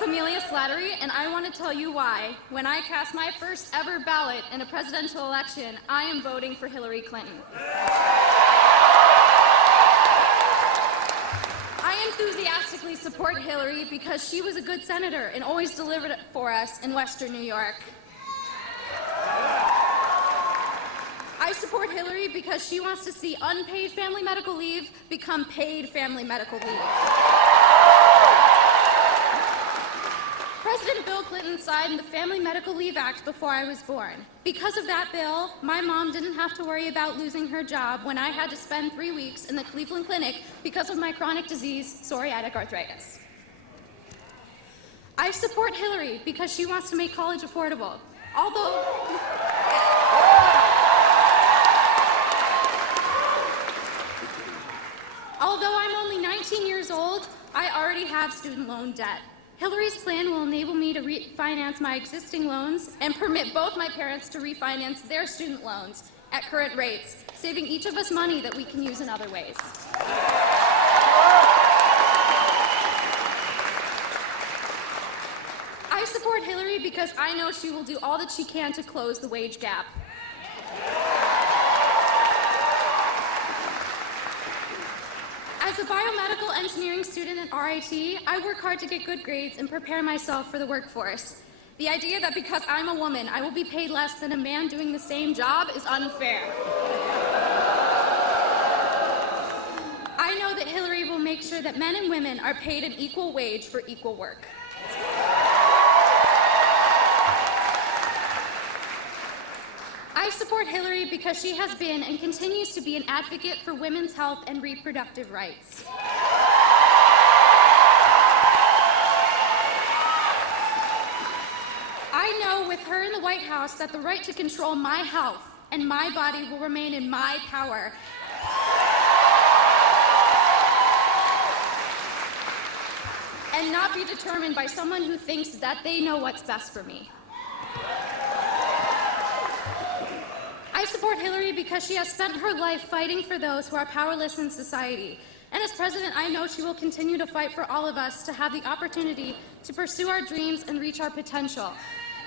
Camelia Slattery, and I want to tell you why. When I cast my first ever ballot in a presidential election, I am voting for Hillary Clinton. I enthusiastically support Hillary because she was a good senator and always delivered it for us in Western New York. I support Hillary because she wants to see unpaid family medical leave become paid family medical leave. President Bill Clinton signed the Family Medical Leave Act before I was born. Because of that bill, my mom didn't have to worry about losing her job when I had to spend 3 weeks in the Cleveland Clinic because of my chronic disease, psoriatic arthritis. I support Hillary because she wants to make college affordable. Although I'm only 19 years old, I already have student loan debt. Hillary's plan will enable me to refinance my existing loans and permit both my parents to refinance their student loans at current rates, saving each of us money that we can use in other ways. I support Hillary because I know she will do all that she can to close the wage gap. As a biomedical engineering student at RIT, I work hard to get good grades and prepare myself for the workforce. The idea that because I'm a woman, I will be paid less than a man doing the same job is unfair. I know that Hillary will make sure that men and women are paid an equal wage for equal work. I support Hillary because she has been and continues to be an advocate for women's health and reproductive rights. I know with her in the White House that the right to control my health and my body will remain in my power. And not be determined by someone who thinks that they know what's best for me. I support Hillary because she has spent her life fighting for those who are powerless in society. And as president, I know she will continue to fight for all of us to have the opportunity to pursue our dreams and reach our potential,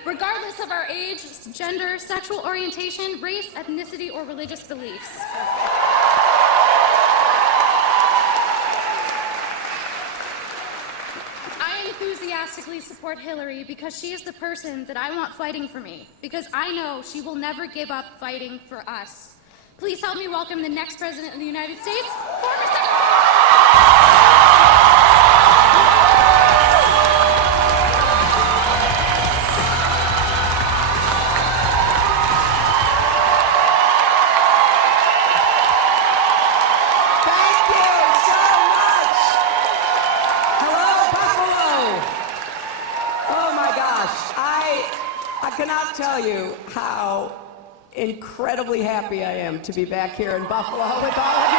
regardless of our age, gender, sexual orientation, race, ethnicity, or religious beliefs. I enthusiastically support Hillary because she is the person that I want fighting for me, because I know she will never give up fighting for us. Please help me welcome the next President of the United States, former Senator. I cannot tell you how incredibly happy I am to be back here in Buffalo with all of you.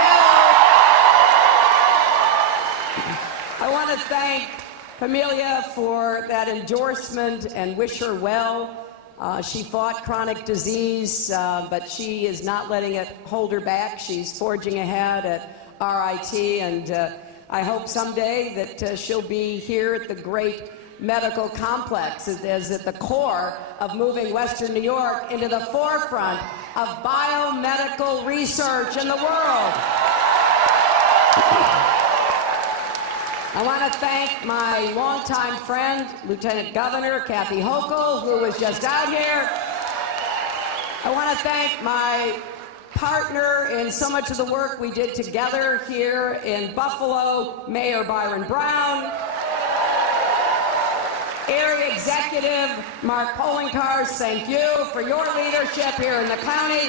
I want to thank Camelia for that endorsement and wish her well. She fought chronic disease, but she is not letting it hold her back. She's forging ahead at RIT, and I hope someday that she'll be here at the great medical complex is at the core of moving Western New York into the forefront of biomedical research in the world. I want to thank my longtime friend, Lieutenant Governor Kathy Hochul, who was just out here. I want to thank my partner in so much of the work we did together here in Buffalo, Mayor Byron Brown. Area Executive Mark Poloncarz, thank you for your leadership here in the county.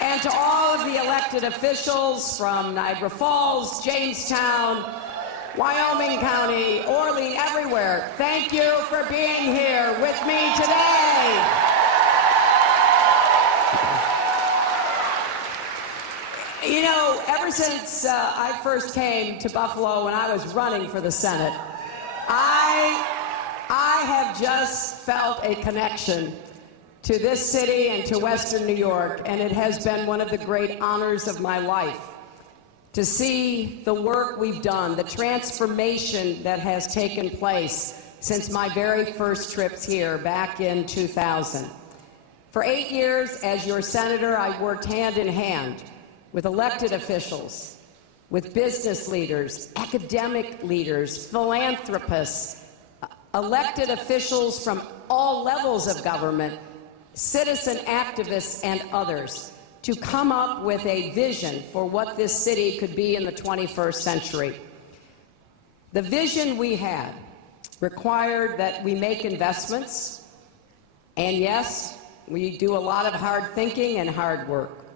And to all of the elected officials from Niagara Falls, Jamestown, Wyoming County, Orleans, everywhere, thank you for being here with me today. You know, ever since I first came to Buffalo when I was running for the Senate, I have just felt a connection to this city and to Western New York, and it has been one of the great honors of my life to see the work we've done, the transformation that has taken place since my very first trips here back in 2000. For 8 years as your senator, I worked hand in hand with elected officials, with business leaders, academic leaders, philanthropists, elected officials from all levels of government, citizen activists, and others to come up with a vision for what this city could be in the 21st century. The vision we had required that we make investments, and yes, we do a lot of hard thinking and hard work.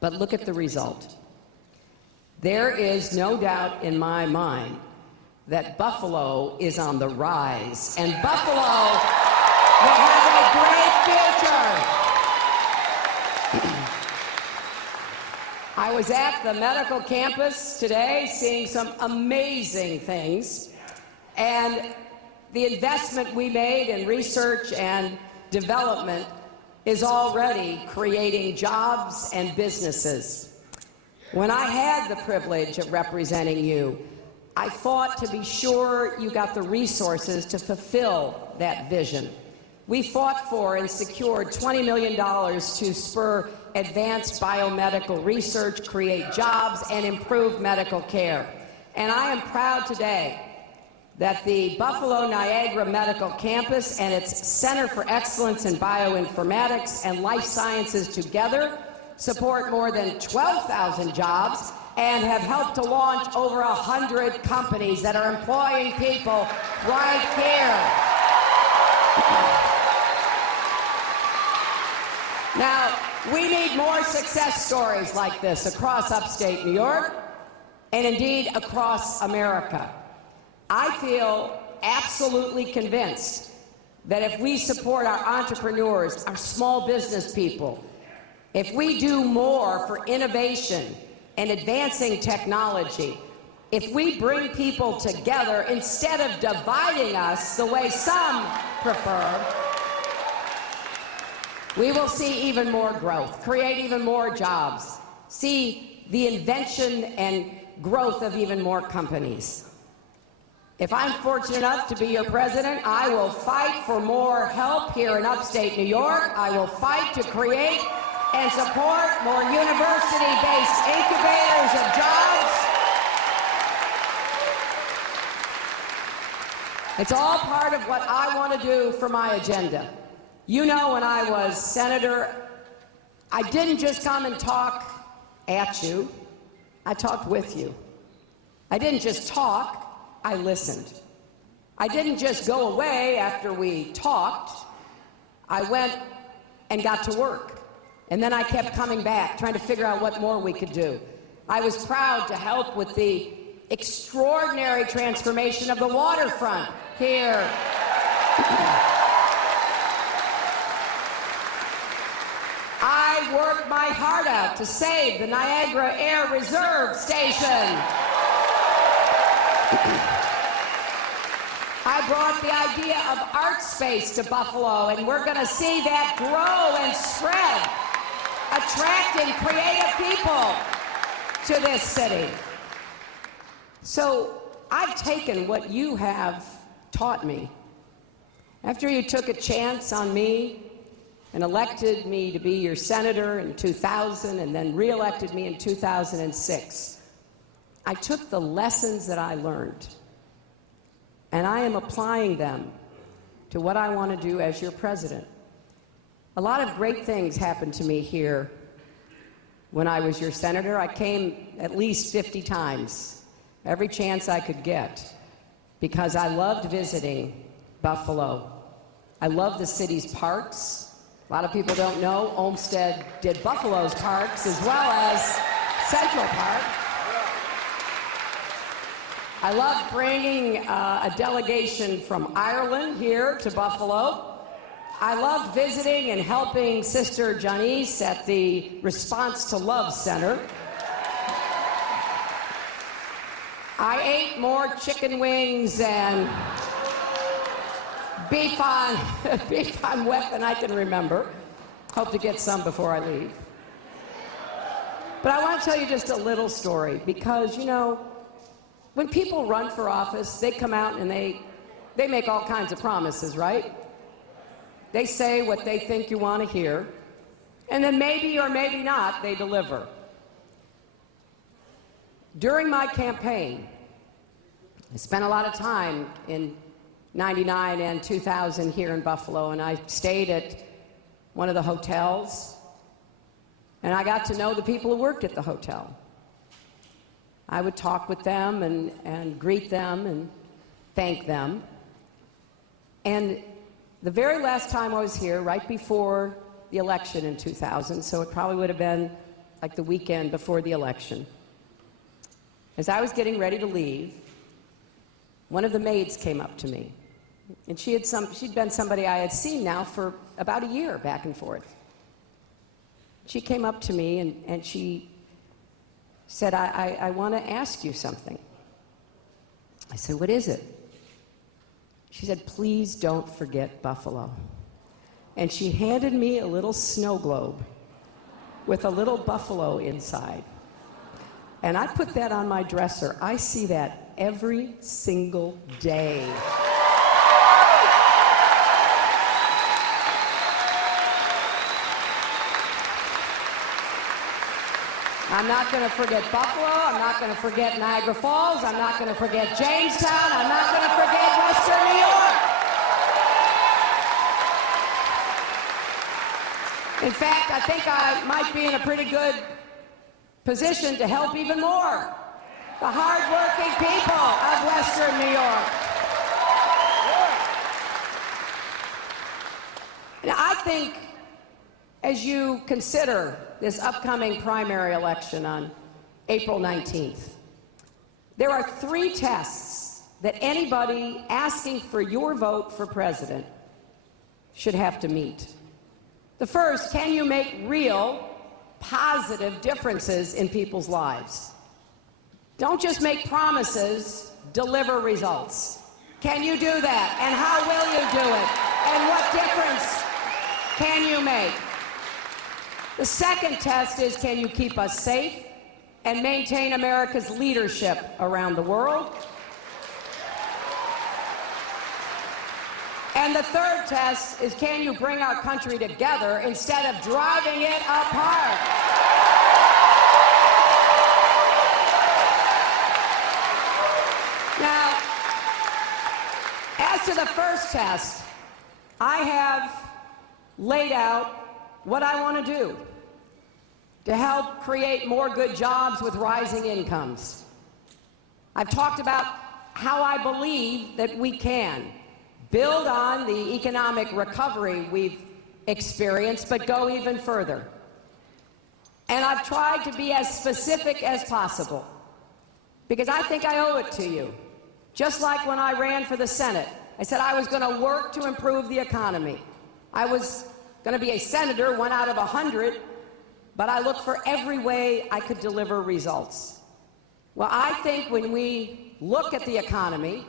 But look at the result. There is no doubt in my mind that Buffalo is on the rise, and Buffalo will have a great future. I was at the medical campus today seeing some amazing things, and the investment we made in research and development is already creating jobs and businesses. When I had the privilege of representing you, I fought to be sure you got the resources to fulfill that vision. We fought for and secured $20 million to spur advanced biomedical research, create jobs, and improve medical care. And I am proud today that the Buffalo Niagara Medical Campus and its Center for Excellence in Bioinformatics and Life Sciences together support more than 12,000 jobs and have helped to launch over 100 companies that are employing people right here. Now, we need more success stories like this across upstate New York and indeed across America. I feel absolutely convinced that if we support our entrepreneurs, our small business people, if we do more for innovation and advancing technology, if we bring people together instead of dividing us the way some prefer, we will see even more growth, create even more jobs, see the invention and growth of even more companies. If I'm fortunate enough to be your president, I will fight for more help here in upstate New York. I will fight to create and support more university-based incubators of jobs. It's all part of what I want to do for my agenda. You know, when I was senator, I didn't just come and talk at you. I talked with you. I didn't just talk. I listened. I didn't just go away after we talked. I went and got to work. And then I kept coming back, trying to figure out what more we could do. I was proud to help with the extraordinary transformation of the waterfront here. I worked my heart out to save the Niagara Air Reserve Station. I brought the idea of art space to Buffalo, and we're going to see that grow and spread, attracting creative people to this city. So I've taken what you have taught me. After you took a chance on me and elected me to be your senator in 2000 and then re-elected me in 2006, I took the lessons that I learned and I am applying them to what I want to do as your president. A lot of great things happened to me here when I was your senator. I came at least 50 times, every chance I could get, because I loved visiting Buffalo. I love the city's parks. A lot of people don't know Olmsted did Buffalo's parks as well as Central Park. I love bringing a delegation from Ireland here to Buffalo. I loved visiting and helping Sister Janice at the Response to Love Center. I ate more chicken wings and beef on wet than I can remember. Hope to get some before I leave. But I want to tell you just a little story, because, you know, when people run for office, they come out and they they make all kinds of promises, right? They say what they think you want to hear, and then maybe or maybe not, they deliver. During my campaign, I spent a lot of time in '99 and 2000 here in Buffalo, and I stayed at one of the hotels, and I got to know the people who worked at the hotel. I would talk with them and greet them and thank them. And the very last time I was here, right before the election in 2000, so it probably would have been like the weekend before the election, as I was getting ready to leave, one of the maids came up to me. And she'd been somebody I had seen now for about a year, back and forth. She came up to me and she said, I want to ask you something. I said, what is it? She said, please don't forget Buffalo. And she handed me a little snow globe with a little buffalo inside. And I put that on my dresser. I see that every single day. I'm not going to forget Buffalo. I'm not going to forget Niagara Falls. I'm not going to forget Jamestown. I'm not going to forget Western New York. In fact, I think I might be in a pretty good position to help even more the hardworking people of Western New York. Now, I think as you consider this upcoming primary election on April 19th, there are 3 tests that anybody asking for your vote for president should have to meet. The first, can you make real, positive differences in people's lives? Don't just make promises, deliver results. Can you do that? And how will you do it? And what difference can you make? The second test is, can you keep us safe and maintain America's leadership around the world? And the third test is, can you bring our country together instead of driving it apart? Now, as to the first test, I have laid out what I want to do to help create more good jobs with rising incomes. I've talked about how I believe that we can build on the economic recovery we've experienced, but go even further. And I've tried to be as specific as possible, because I think I owe it to you. Just like when I ran for the Senate, I said I was going to work to improve the economy. I was going to be a senator, 1 out of 100, but I looked for every way I could deliver results. Well, I think when we look at the economy,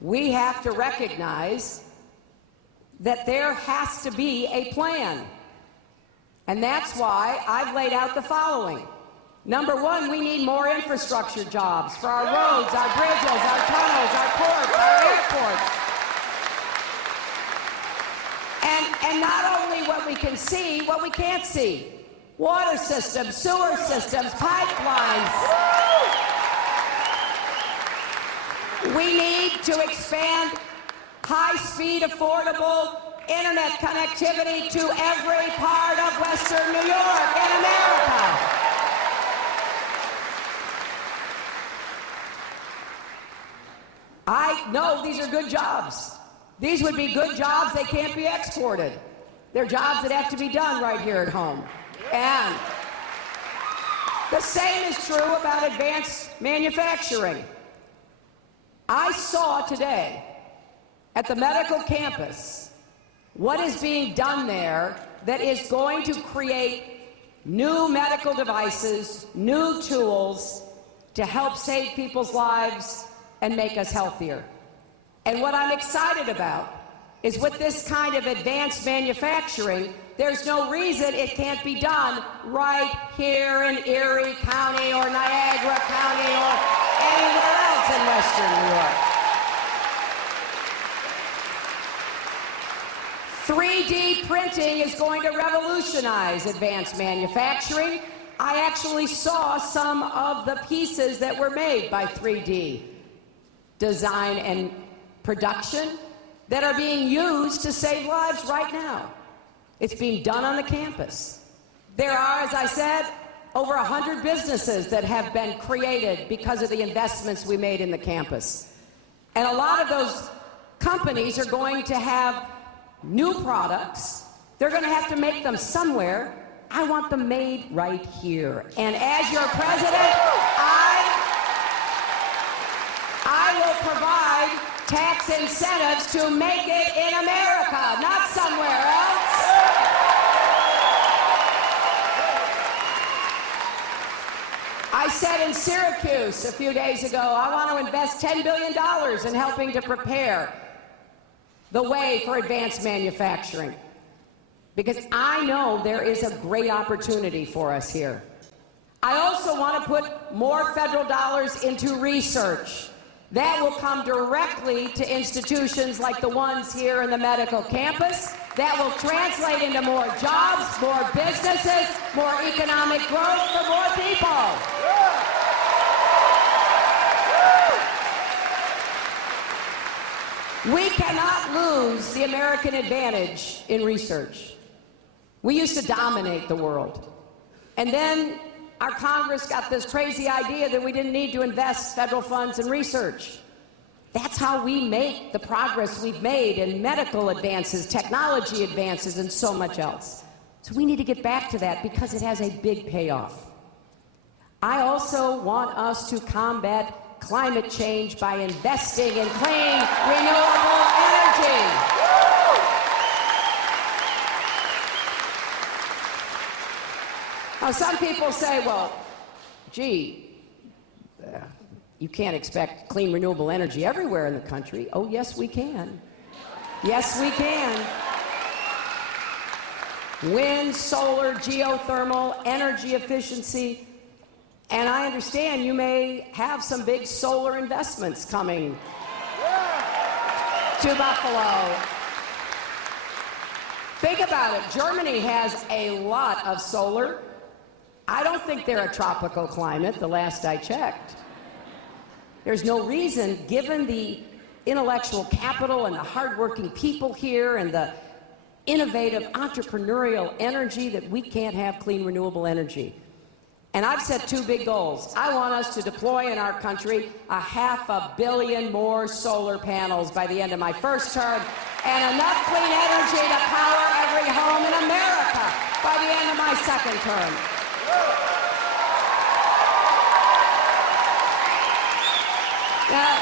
we have to recognize that there has to be a plan. And that's why I've laid out the following. Number 1, we need more infrastructure jobs for our roads, our bridges, our tunnels, our ports, our airports. And not only what we can see, what we can't see. Water systems, sewer systems, pipelines. We need to expand high-speed, affordable internet connectivity to every part of Western New York and America. I know these are good jobs. These would be good jobs. They can't be exported. They're jobs that have to be done right here at home. And the same is true about advanced manufacturing. I saw today at the medical campus what is being done there that is going to create new medical devices, new tools to help save people's lives and make us healthier. And what I'm excited about is with this kind of advanced manufacturing, there's no reason it can't be done right here in Erie County or Niagara County or anywhere else in Western New York. 3D printing is going to revolutionize advanced manufacturing. I actually saw some of the pieces that were made by 3D design and production that are being used to save lives right now. It's being done on the campus. There are, as I said, over 100 businesses that have been created because of the investments we made in the campus. And a lot of those companies are going to have new products. They're going to have to make them somewhere. I want them made right here. And as your president, I will provide tax incentives to make it in America, not somewhere else. I said in Syracuse a few days ago, I want to invest $10 billion in helping to prepare the way for advanced manufacturing, because I know there is a great opportunity for us here. I also want to put more federal dollars into research. That will come directly to institutions like the ones here in the medical campus. That will translate into more jobs, more businesses, more economic growth for more people. We cannot lose the American advantage in research. We used to dominate the world. And then our Congress got this crazy idea that we didn't need to invest federal funds in research. That's how we make the progress we've made in medical advances, technology advances, and so much else. So we need to get back to that because it has a big payoff. I also want us to combat climate change by investing in clean, renewable energy. Now, some people say, well, gee, you can't expect clean, renewable energy everywhere in the country. Oh, yes, we can. Yes, we can. Wind, solar, geothermal, energy efficiency. And I understand you may have some big solar investments coming to Buffalo. Think about it. Germany has a lot of solar. I don't think they're a tropical climate, the last I checked. There's no reason, given the intellectual capital and the hardworking people here and the innovative entrepreneurial energy, that we can't have clean, renewable energy. And I've set two big goals. I want us to deploy in our country 500 million more solar panels by the end of my first term, and enough clean energy to power every home in America by the end of my second term. Now,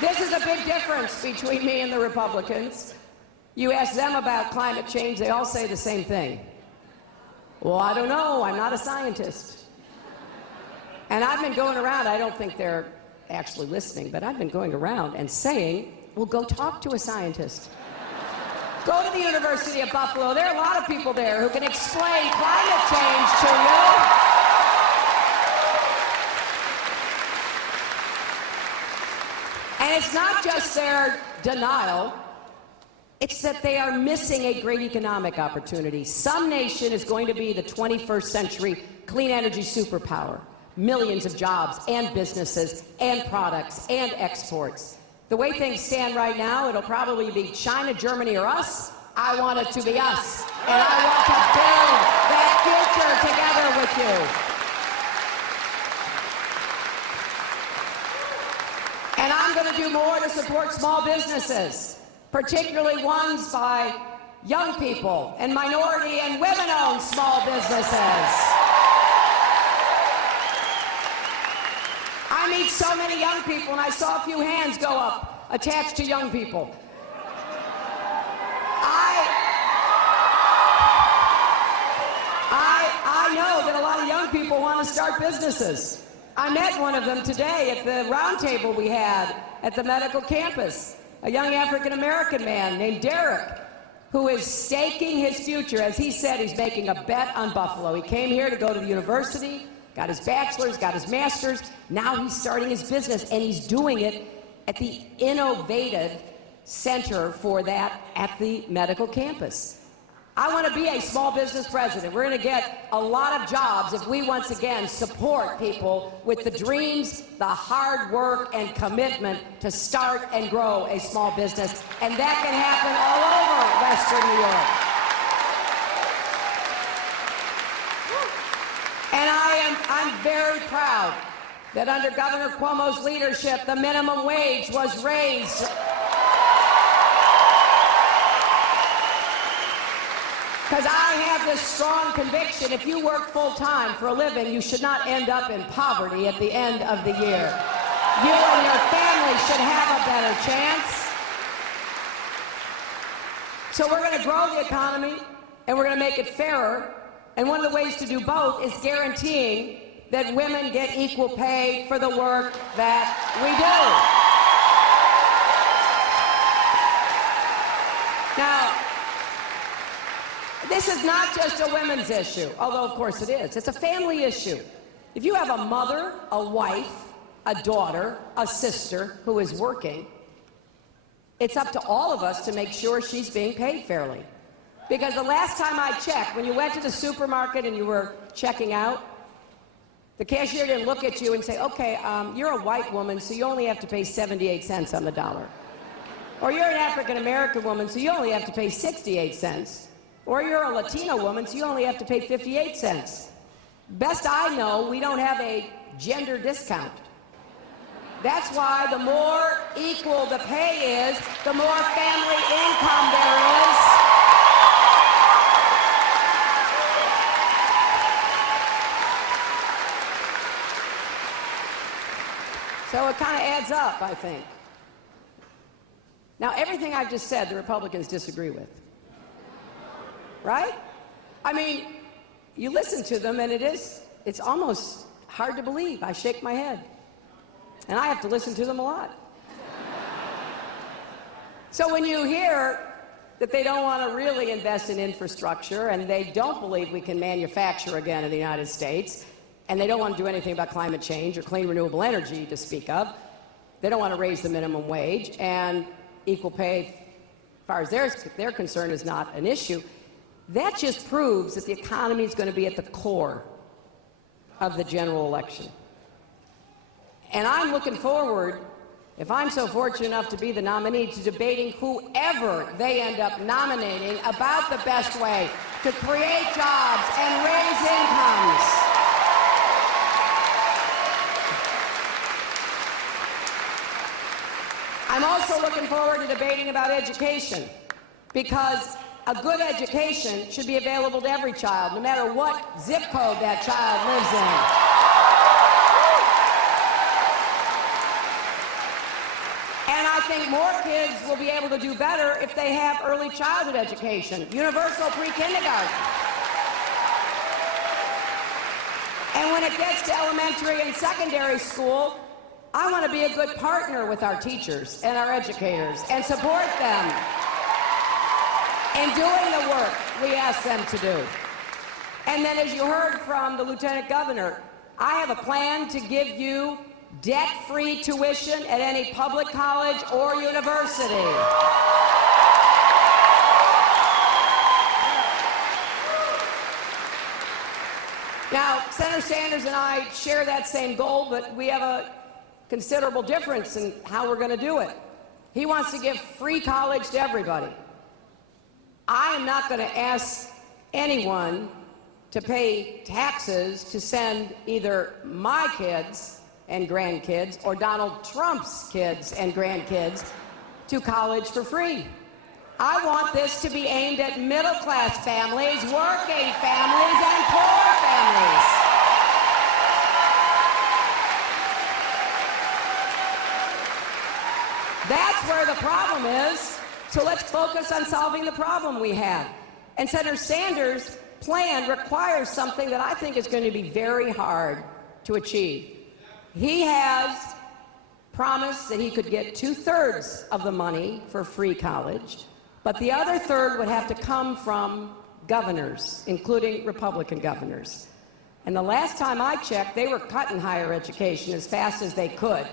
this is a big difference between me and the Republicans. You ask them about climate change, they all say the same thing. Well, I don't know, I'm not a scientist. And I've been going around, I don't think they're actually listening, but I've been going around and saying, well, go talk to a scientist. Go to the University of Buffalo. There are a lot of people there who can explain climate change to you. And it's not just their denial. It's that they are missing a great economic opportunity. Some nation is going to be the 21st century clean energy superpower. Millions of jobs and businesses and products and exports. The way things stand right now, it'll probably be China, Germany, or us. I want it to be us. And I want to build that future together with you. And I'm going to do more to support small businesses, particularly ones by young people and minority and women-owned small businesses. I meet so many young people, and I saw a few hands go up attached to young people. I know that a lot of young people want to start businesses. I met one of them today at the roundtable we had at the medical campus. A young African-American man named Derek, who is staking his future. As he said, he's making a bet on Buffalo. He came here to go to the university, got his bachelor's, got his master's. Now he's starting his business, and he's doing it at the innovative center for that at the medical campus. I want to be a small business president. We're going to get a lot of jobs if we once again support people with the dreams, the hard work, and commitment to start and grow a small business. And that can happen all over Western New York. And I'm very proud that under Governor Cuomo's leadership, the minimum wage was raised. Because I have this strong conviction, if you work full-time for a living, you should not end up in poverty at the end of the year. You and your family should have a better chance. So we're going to grow the economy, and we're going to make it fairer. And one of the ways to do both is guaranteeing that women get equal pay for the work that we do. Now, this is not just a women's issue, although of course it is. It's a family issue. If you have a mother, a wife, a daughter, a sister who is working, it's up to all of us to make sure she's being paid fairly. Because the last time I checked, when you went to the supermarket and you were checking out, the cashier didn't look at you and say, okay, you're a white woman, so you only have to pay 78 cents on the dollar. Or you're an African-American woman, so you only have to pay 68 cents. Or you're a Latino woman, so you only have to pay 58 cents. Best I know, we don't have a gender discount. That's why the more equal the pay is, the more family income there is. So it kind of adds up, I think. Now, everything I've just said, the Republicans disagree with. Right? I mean, you listen to them and it's almost hard to believe. I shake my head. And I have to listen to them a lot. So when you hear that they don't want to really invest in infrastructure and they don't believe we can manufacture again in the United States, and they don't want to do anything about climate change or clean renewable energy to speak of, they don't want to raise the minimum wage, and equal pay, as far as they're concerned, is not an issue. That just proves that the economy is going to be at the core of the general election. And I'm looking forward, if I'm so fortunate enough to be the nominee, to debating whoever they end up nominating about the best way to create jobs and raise incomes. I'm also looking forward to debating about education, because a good education should be available to every child, no matter what zip code that child lives in. And I think more kids will be able to do better if they have early childhood education, universal pre-kindergarten. And when it gets to elementary and secondary school, I want to be a good partner with our teachers and our educators and support them in doing the work we ask them to do. And then, as you heard from the Lieutenant Governor, I have a plan to give you debt-free tuition at any public college or university. Now, Senator Sanders and I share that same goal, but we have a considerable difference in how we're going to do it. He wants to give free college to everybody. I am not going to ask anyone to pay taxes to send either my kids and grandkids or Donald Trump's kids and grandkids to college for free. I want this to be aimed at middle-class families, working families, and poor families. That's where the problem is. So let's focus on solving the problem we have. And Senator Sanders' plan requires something that I think is going to be very hard to achieve. He has promised that he could get 2/3 of the money for free college, but the other third would have to come from governors, including Republican governors. And the last time I checked, they were cutting higher education as fast as they could.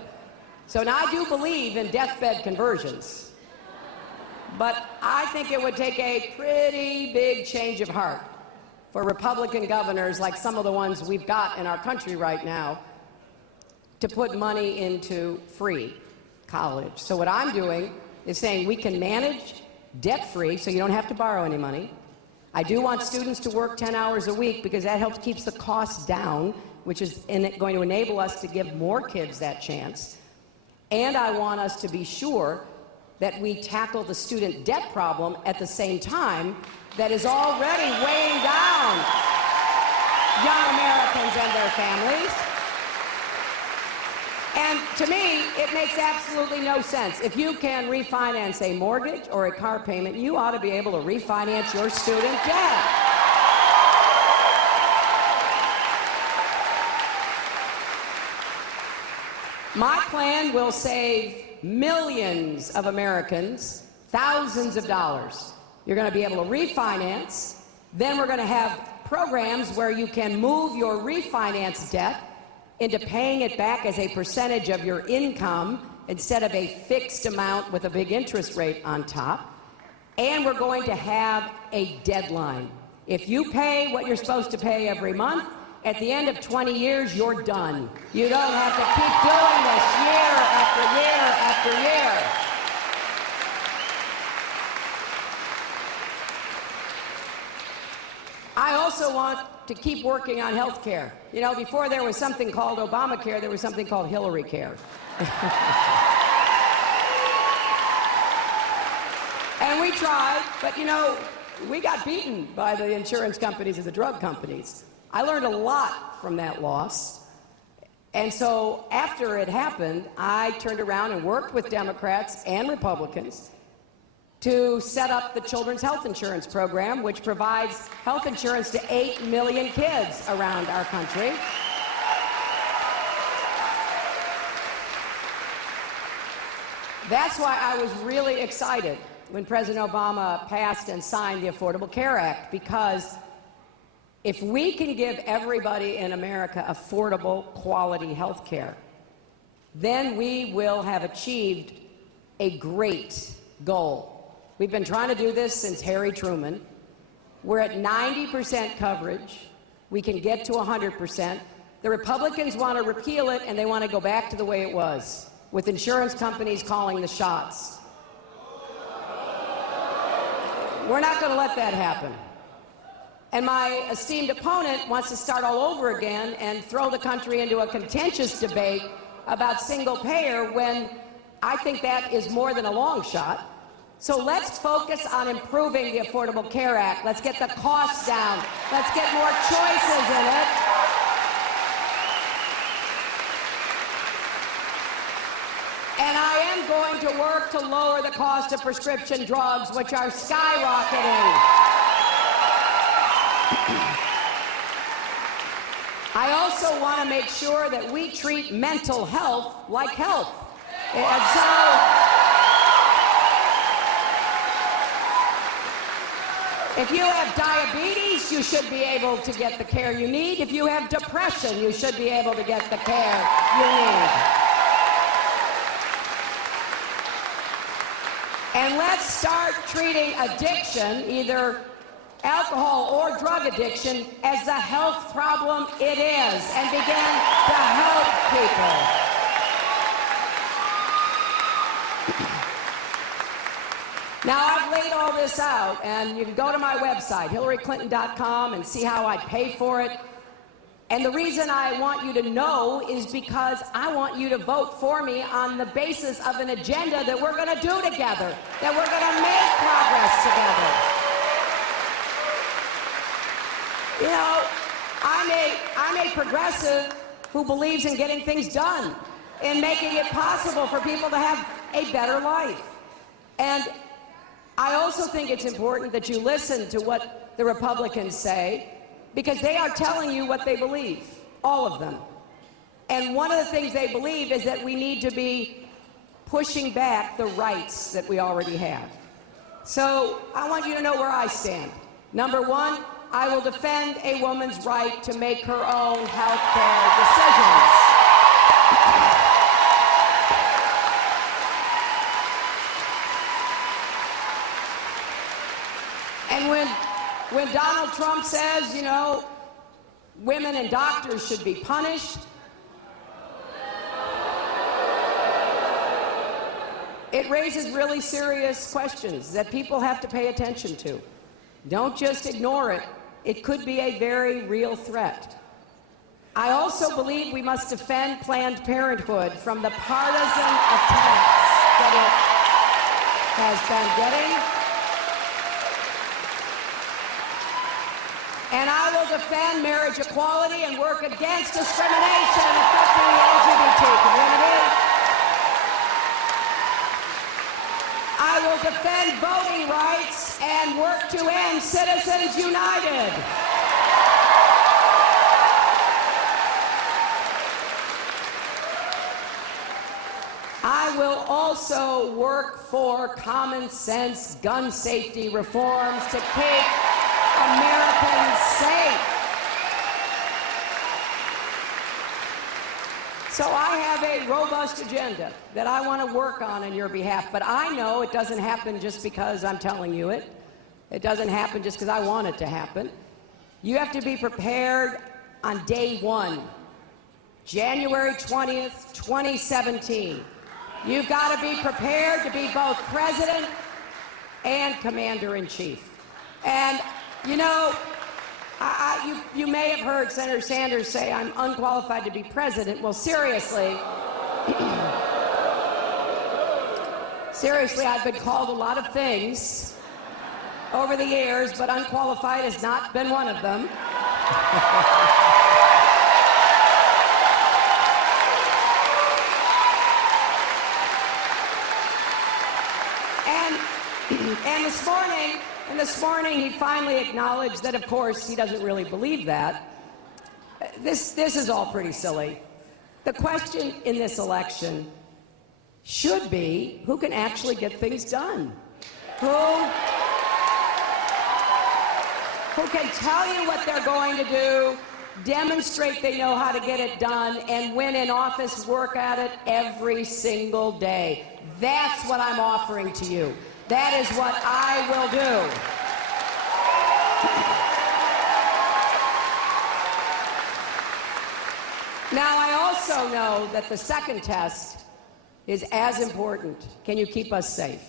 So now I do believe in deathbed conversions. But I think it would take a pretty big change of heart for Republican governors like some of the ones we've got in our country right now to put money into free college. So what I'm doing is saying we can manage debt-free so you don't have to borrow any money. I do want students to work 10 hours a week because that helps keeps the costs down, which is going to enable us to give more kids that chance. And I want us to be sure that we tackle the student debt problem at the same time that is already weighing down young Americans and their families. And to me, it makes absolutely no sense. If you can refinance a mortgage or a car payment, you ought to be able to refinance your student debt. My plan will save millions of Americans thousands of dollars. You're going to be able to refinance. Then we're going to have programs where you can move your refinance debt into paying it back as a percentage of your income instead of a fixed amount with a big interest rate on top. And we're going to have a deadline. If you pay what you're supposed to pay every month, at the end of 20 years, you're done. You don't have to keep doing this year after year after year. I also want to keep working on health care. You know, before there was something called Obamacare, there was something called Hillary Care. And we tried, but you know, we got beaten by the insurance companies and the drug companies. I learned a lot from that loss. And so after it happened, I turned around and worked with Democrats and Republicans to set up the Children's Health Insurance Program, which provides health insurance to 8 million kids around our country. That's why I was really excited when President Obama passed and signed the Affordable Care Act, because if we can give everybody in America affordable, quality health care, then we will have achieved a great goal. We've been trying to do this since Harry Truman. We're at 90% coverage. We can get to 100%. The Republicans want to repeal it, and they want to go back to the way it was, with insurance companies calling the shots. We're not going to let that happen. And my esteemed opponent wants to start all over again and throw the country into a contentious debate about single payer when I think that is more than a long shot. So let's focus on improving the Affordable Care Act. Let's get the costs down. Let's get more choices in it. And I am going to work to lower the cost of prescription drugs, which are skyrocketing. I also want to make sure that we treat mental health like health. And so, if you have diabetes, you should be able to get the care you need. If you have depression, you should be able to get the care you need. And let's start treating addiction, either alcohol or drug addiction, as the health problem it is, and begin to help people. Now, I've laid all this out, and you can go to my website, hillaryclinton.com, and see how I pay for it. And the reason I want you to know is because I want you to vote for me on the basis of an agenda that we're going to do together, that we're going to make progress together. You know, I'm a progressive who believes in getting things done, in making it possible for people to have a better life. And I also think it's important that you listen to what the Republicans say, because they are telling you what they believe, all of them. And one of the things they believe is that we need to be pushing back the rights that we already have. So I want you to know where I stand. Number one, I will defend a woman's right to make her own health care decisions. And when Donald Trump says, you know, women and doctors should be punished, it raises really serious questions that people have to pay attention to. Don't just ignore it. It could be a very real threat. I also believe we must defend Planned Parenthood from the partisan attacks that it has been getting. And I will defend marriage equality and work against discrimination affecting the LGBT community. I will defend voting rights and work to end Citizens United. I will also work for common sense gun safety reforms to keep Americans safe. So I have a robust agenda that I want to work on your behalf, but I know it doesn't happen just because I'm telling you it. It doesn't happen just because I want it to happen. You have to be prepared on day one, January 20th, 2017. You've got to be prepared to be both president and commander-in-chief. And, you know, you may have heard Senator Sanders say I'm unqualified to be president. Well, seriously, I've been called a lot of things over the years, but unqualified has not been one of them. And this morning, he finally acknowledged that, of course, he doesn't really believe that. This is all pretty silly. The question in this election should be who can actually get things done. Who can tell you what they're going to do, demonstrate they know how to get it done, and when in office, work at it every single day. That's what I'm offering to you. That is what I will do. Now, I also know that the second test is as important. Can you keep us safe?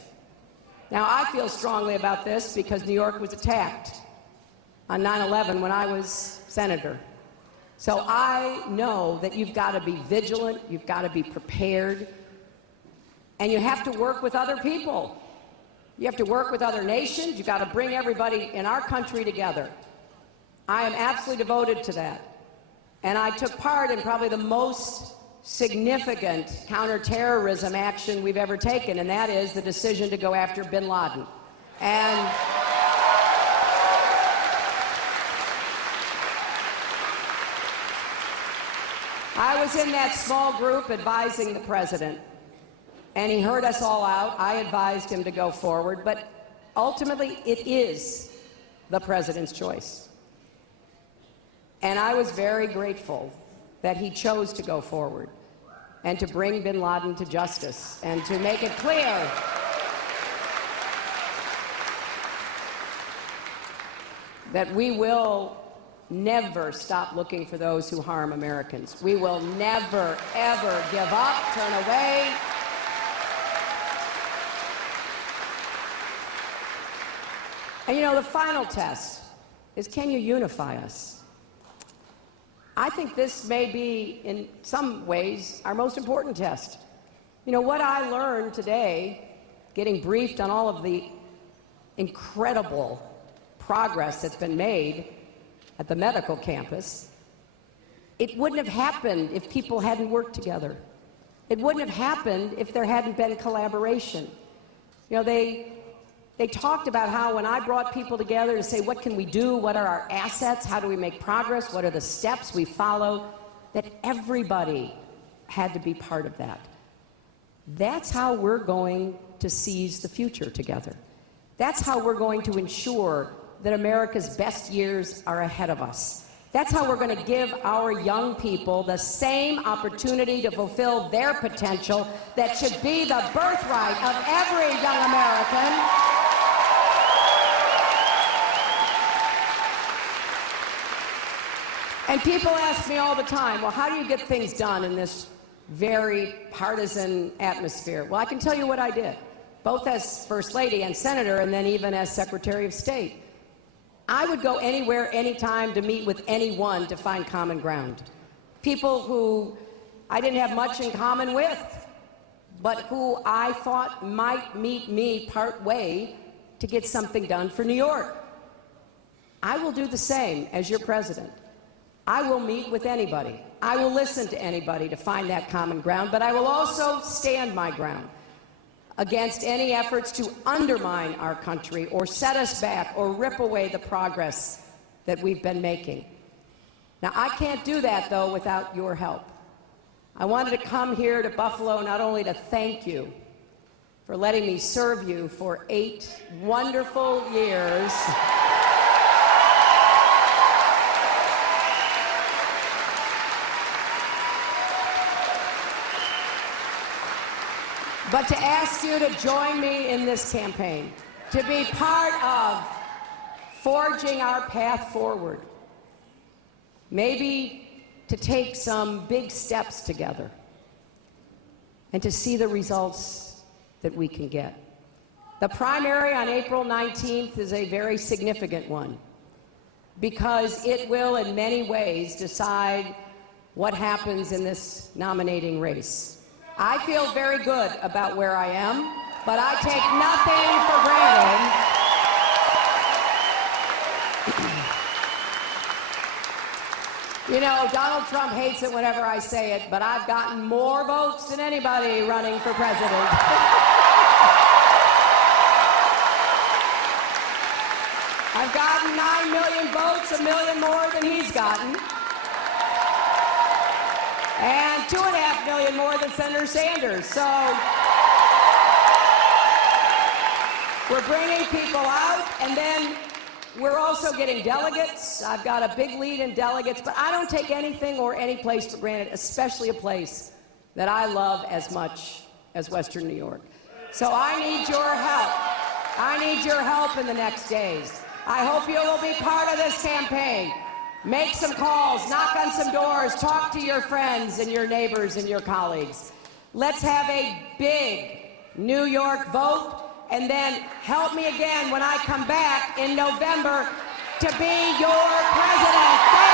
Now, I feel strongly about this because New York was attacked on 9/11 when I was senator. So I know that you've got to be vigilant, you've got to be prepared, and you have to work with other people. You have to work with other nations. You've got to bring everybody in our country together. I am absolutely devoted to that. And I took part in probably the most significant counterterrorism action we've ever taken, and that is the decision to go after bin Laden. And I was in that small group advising the president. And he heard us all out. I advised him to go forward, but ultimately it is the president's choice. And I was very grateful that he chose to go forward and to bring bin Laden to justice and to make it clear that we will never stop looking for those who harm Americans. We will never, ever give up, turn away. And you know, the final test is, can you unify us? I think this may be, in some ways, our most important test. You know, what I learned today, getting briefed on all of the incredible progress that's been made at the medical campus, it wouldn't have happened if people hadn't worked together. It wouldn't have happened if there hadn't been collaboration. You know, they talked about how when I brought people together to say, what can we do? What are our assets? How do we make progress? What are the steps we follow? That everybody had to be part of that. That's how we're going to seize the future together. That's how we're going to ensure that America's best years are ahead of us. That's how we're going to give our young people the same opportunity to fulfill their potential that should be the birthright of every young American. And people ask me all the time, well, how do you get things done in this very partisan atmosphere? Well, I can tell you what I did, both as First Lady and Senator, and then even as Secretary of State. I would go anywhere, anytime to meet with anyone to find common ground. People who I didn't have much in common with, but who I thought might meet me part way to get something done for New York. I will do the same as your president. I will meet with anybody. I will listen to anybody to find that common ground, but I will also stand my ground against any efforts to undermine our country or set us back or rip away the progress that we've been making. Now, I can't do that, though, without your help. I wanted to come here to Buffalo not only to thank you for letting me serve you for 8 wonderful years, but to ask you to join me in this campaign, to be part of forging our path forward, maybe to take some big steps together and to see the results that we can get. The primary on April 19th is a very significant one because it will in many ways decide what happens in this nominating race. I feel very good about where I am, but I take nothing for granted. You know, Donald Trump hates it whenever I say it, but I've gotten more votes than anybody running for president. I've gotten 9 million votes, 1 million more than he's gotten. And 2.5 million more than Senator Sanders. So we're bringing people out, and then we're also getting delegates. I've got a big lead in delegates, but I don't take anything or any place for granted, especially a place that I love as much as Western New York. So I need your help. I need your help in the next days. I hope you will be part of this campaign. Make some calls, knock on some doors, talk to your friends and your neighbors and your colleagues. Let's have a big New York vote, and then help me again when I come back in November to be your president.